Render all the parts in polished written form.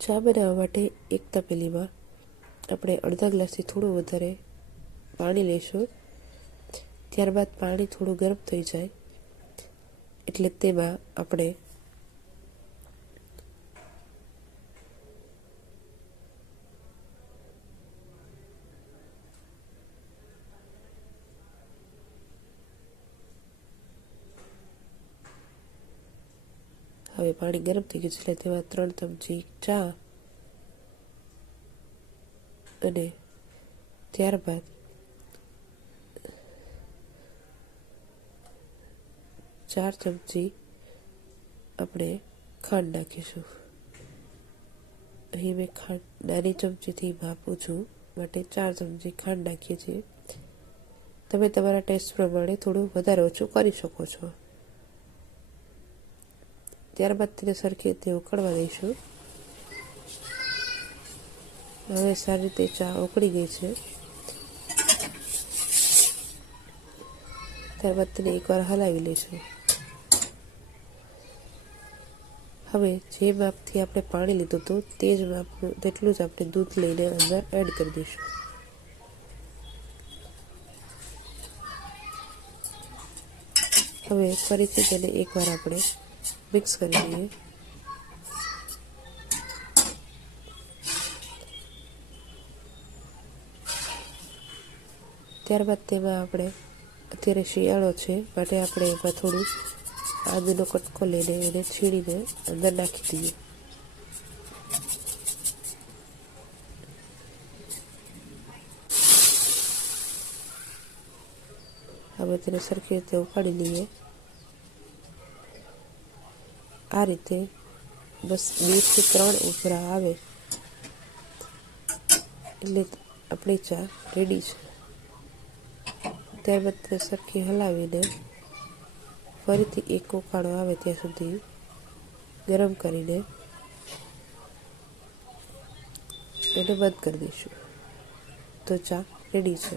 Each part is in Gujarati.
ચા બનાવવા માટે એક તપેલીમાં આપણે અડધા ગ્લાસથી થોડું વધારે પાણી લઈશું. ત્યારબાદ પાણી થોડું ગરમ થઈ જાય એટલે તેમાં આપણે હવે પાણી ગરમ થઈ ગયું છે એટલે તેમાં 3 ચમચી ચા અને ત્યારબાદ 4 ચમચી આપણે ખાંડ નાખીશું. અહીં મેં ખાંડ નાની ચમચીથી માપું છું માટે 4 ચમચી ખાંડ નાખીએ છીએ. તમે તમારા ટેસ્ટ પ્રમાણે થોડું વધારે ઓછું કરી શકો છો. ત્યારબાદ તેને સરખી રીતે ઉકળવા દઈશું. હવે સારી રીતે ચા ઉકળી ગઈ છે. ત્યારબાદ તેને એકવાર હલાવી લઈશું. હવે જે માપથી આપણે પાણી લીધું હતું તે જ માપનું તેટલું જ આપણે દૂધ લઈને અંદર એડ કરી દઈશું. હવે ફરીથી તેને એકવાર આપણે મિક્સ કરી દઈએ. ત્યારબાદ તેમાં આપણે અત્યારે શિયાળો છે માટે આપણે એમાં થોડું આદુનો કટકો લઈને એને છીણીને અંદર નાખી દઈએ. હવે તેને સરખી રીતે ઉકાળી લઈએ. આ રીતે બસ 2 થી 3 ઉભરા આવે એટલે આપણી ચા રેડી છે. ત્યારબાદ તેને સરખી હલાવીને ફરીથી એક ઉકાળો આવે ત્યાં સુધી ગરમ કરીને એને બંધ કરી દઈશું. તો ચા રેડી છે.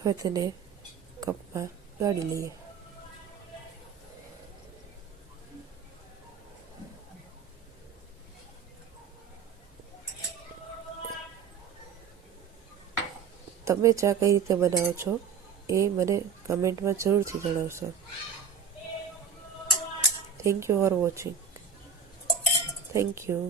હવે તેને કપમાં ગાળી લઈએ. તમે ચા કઈ રીતે બનાવો છો એ મને કમેન્ટમાં જરૂરથી જણાવશો. Thank you for watching. Thank you.